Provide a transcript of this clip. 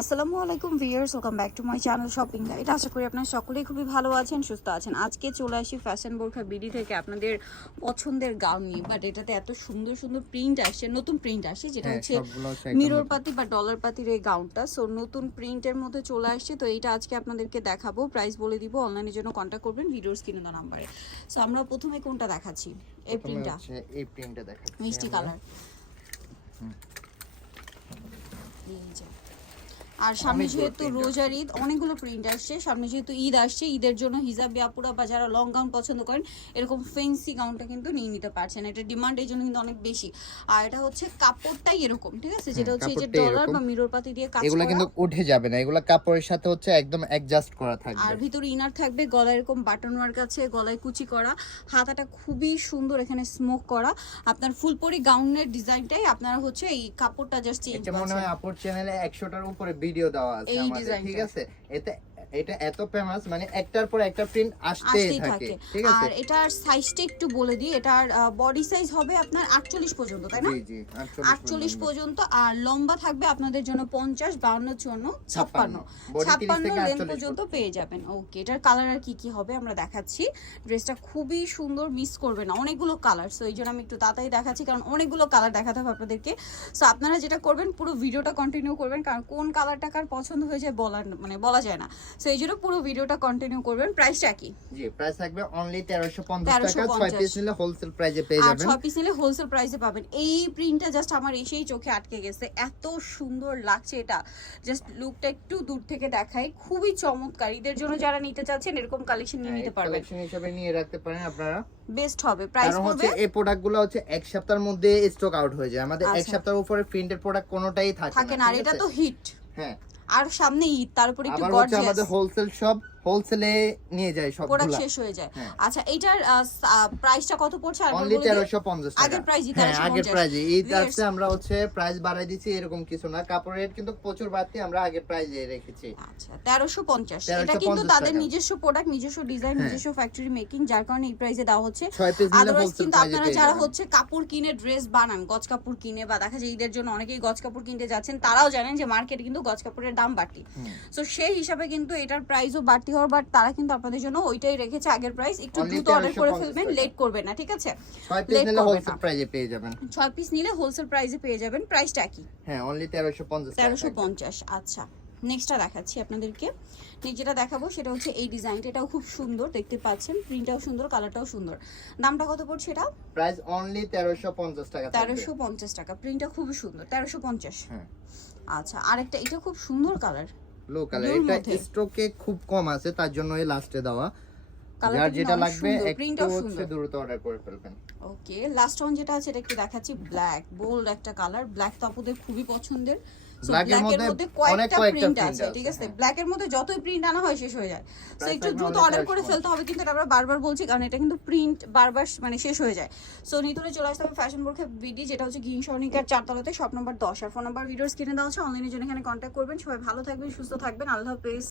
আসসালামু আলাইকুম viewers welcome back to my channel shopping guide আশা করি আপনারা সকলেই খুবই ভালো আছেন সুস্থ আছেন। আজকে চলে আসি ফ্যাশন বোরখা বিডি থেকে আপনাদের পছন্দের গাউন নিয়ে বাট এটাতে এত সুন্দর সুন্দর প্রিন্ট আসছে নতুন প্রিন্ট আসে যেটা হ্যাঁ, হচ্ছে মিরর পাতি বা ডলার পাতির এই গাউনটা। সো নতুন প্রিন্টের মধ্যে চলে আসছে তো এইটা আজকে আপনাদেরকে দেখাবো প্রাইস বলে দিব অনলাইনের জন্য কন্ট্যাক্ট করবেন ভিডিওর স্ক্রিনে দেওয়া নাম্বারে সো আমরা প্রথমে কোনটা দেখাচ্ছি? এই প্রিন্টটা এই প্রিন্টটা দেখাচ্ছি মিষ্টি কালার এই যে। আর সামনে যেহেতু রোজার ঈদ অনেকগুলো প্রিন্ট আসছে। সামনে যেহেতু ঈদ আসছে ঈদের জন্য হিজাবি আপুরা বা যারা লং গাউন পছন্দ করেন এরকম ফেন্সি গাউনটা কিন্তু নিয়ে নিতে পারছেন। এটা ডিমান্ড এই জন্য কিন্তু অনেক বেশি। আর এটা হচ্ছে কাপড়টাই এরকম ঠিক আছে? যেটা হচ্ছে এই যে ডলার বা মিরর পাতি দিয়ে কাজ এগুলা কিন্তু উঠে যাবে না। এগুলা কাপড়ের সাথে হচ্ছে একদম অ্যাডজাস্ট করা থাকবে। আর ভিতরে ইনার থাকবে গলায় এরকম বাটন ওয়ার্ক আছে গলায় কুচি করা। হাতাটা খুবই সুন্দর এখানে স্মোক করা। আপনার ফুলপরি গাউনের ডিজাইনটাই আপনারা হচ্ছে এই কাপড়টা জাস্ট চেঞ্জ মনে হয় আপুর চ্যানেলে 100টার উপরে ভিডিও দেওয়া আছে আমাদের ঠিক আছে? এতে এটা এত ফেমাস মানে একটার পর একটা প্রিন্ট আসতেই থাকে ঠিক আছে? আর এটার সাইজটা একটু বলে দিই এটার বডি সাইজ হবে আপনার আটচল্লিশ পর্যন্ত তাই না? জি জি আটচল্লিশ পর্যন্ত। আর লম্বা থাকবে আপনাদের জন্য পঞ্চাশ বাউন্ন চুয়ান্ন ছাপ্পান্ন। Body 30 লেন পর্যন্ত পেয়ে যাবেন। ওকে এটার কালার আর কি কি হবে আমরা দেখাচ্ছি। ড্রেসটা খুবই সুন্দর মিস করবে না অনেকগুলো কালার সো এই জন্য আমি একটু তাড়াতাড়ি দেখাচ্ছি কারণ অনেকগুলো কালার দেখাতে হবে আপনাদেরকে। সো আপনারা যেটা করবেন পুরো ভিডিওটা কন্টিনিউ করবেন কারণ কোন কালারটা কার পছন্দ হয়ে যায় বলার মানে বলা যায় না। সো এই জন্য পুরো ভিডিওটা কন্টিনিউ করবেন। প্রাইসটা কি? জি প্রাইস থাকবে অনলি 1350 টাকা। 1350 6 পিস নিলে হোলসেল প্রাইসে পেয়ে আর যাবেন। ছয় পিস নিলে হোলসেল প্রাইসে পাবেন। এই প্রিন্টটা জাস্ট আমার এসেই চোখে আটকে গেছে। এত সুন্দর লাগছে এটা। জাস্ট লুকটা একটু দূর থেকে দেখাই। খুবই চমৎকার। ঈদের জন্য যারা নিতে চাচ্ছেন এরকম কালেকশন নিয়ে নিতে পারবেন। কালেকশন হিসেবে নিয়ে রাখতে পারেন আপনারা। বেস্ট হবে। প্রাইস হচ্ছে এই প্রোডাক্টগুলো হচ্ছে এক সপ্তাহের মধ্যে স্টক আউট হয়ে যায়। আমাদের এক আচ্ছা। সপ্তাহের উপরে প্রিন্টেড প্রোডাক্ট কোনোটাই থাকে থাকে না আর এটা তো হিট হ্যাঁ। আর সামনে ঈদ তারপরে একটু গর্জিয়াস আমাদের হোলসেল শপ হোলসেলে নিয়ে যায় সবগুলা। প্রোডাক্ট শেষ হয়ে যায়। হ্যাঁ। আচ্ছা এটার প্রাইসটা কত পড়ছে? আর অনলি 1350 টাকা। আগের হ্যাঁ 1350 আগের Viewers- আসছে আমরা হচ্ছে প্রাইস বাড়াই দিছি এরকম কিছু না। কাপড়ের কিন্তু প্রচুর বাড়তি আমরা আগের প্রাইজে রেখেছি। আচ্ছা তেরোশো পঞ্চাশ। এটা কিন্তু তাদের নিজস্ব প্রোডাক্ট নিজস্ব ডিজাইন হ্যাঁ। নিজস্ব ফ্যাক্টরি মেকিং যার কারণে এই প্রাইসে দেওয়া হচ্ছে। আদারওয়াইজ কিন্তু আপনারা যারা হচ্ছে কাপড় কিনে ড্রেস বানান গজ কাপড় কিনে বা দেখা যায় ঈদের জন্য অনেকেই গজ কাপড় কিনতে যাচ্ছেন তারাও জানেন যে মার্কেটে কিন্তু গজ কাপড়ের দাম বাড়তি। সো সেই হিসাবে কিন্তু এটার প্রাইসও বাড়তি হওয়ার বাট তারা কিন্তু আপনাদের জন্য ওইটাই রেখেছে আগের প্রাইস একটু দ্রুত অর্ডার করে ফেলবেন লেট করবেন না ঠিক আছে? ছয় পিস late নিলে হোলসেল না। প্রাইজে পেয়ে যাবেন। ছয় পিস নিলে হোলসেল প্রাইসে পেয়ে যাবেন প্রাইসটা কি? হ্যাঁ অনলি 1350 তেরোশো টাকা। পঞ্চাশ আচ্ছা। নেক্সটটা দেখাচ্ছি আপনাদেরকে। যেটা দেখাবো সেটা হচ্ছে এই ডিজাইনটা এটাও খুব সুন্দর দেখতে পাচ্ছেন প্রিন্টটাও সুন্দর কালারটাও সুন্দর। দামটা কত পড়ছে এটা? প্রাইস অনলি 1350 টাকা থাকবে। তেরোশো পঞ্চাশ টাকা প্রিন্টটা খুবই সুন্দর তেরোশো পঞ্চাশ। হ্যাঁ। আচ্ছা আরেকটা এটা খুব সুন্দর কালার লো কালার এটা। স্টকে খুব কম আছে তার জন্য এই লাস্টে দেওয়া কিন্তু যেটা লাগবে সুন্দর দ্রুত অর্ডার করে ফেলবেন। ওকে লাস্ট ওয়ান যেটা আছে এটা একটু দেখাচ্ছি ব্ল্যাক বোল্ড একটা কালার ব্ল্যাক তো আপুদের খুবই পছন্দের। ব্ল্যাকের মধ্যে মধ্যে অনেক কয়েকটা কয়েকটা প্রিন্ট আছে আছে, ঠিক আছে হ্যাঁ। ব্ল্যাকের মধ্যে যতই প্রিন্ট আনা হয় শেষ হয়ে যায়। একটু দ্রুত অর্ডার করে ফেলতে হবে কিন্তু এটা আমরা বারবার বলছি কারণ এটা কিন্তু প্রিন্ট বারবার মানে শেষ হয়ে যায়। সো চলে আসতে হবে ফ্যাশন বোর্খে বিডি যেটা হচ্ছে গিং চারতলাতে শপ নম্বর দশ। আর ফোন নাম্বার ভিডিওস কিনে দেওয়া হচ্ছে অনলাইনের জন্য এখানে কন্ট্যাক্ট করবেন। সবাই ভালো থাকবেন সুস্থ থাকবেন। আল্লাহ হাফেজ।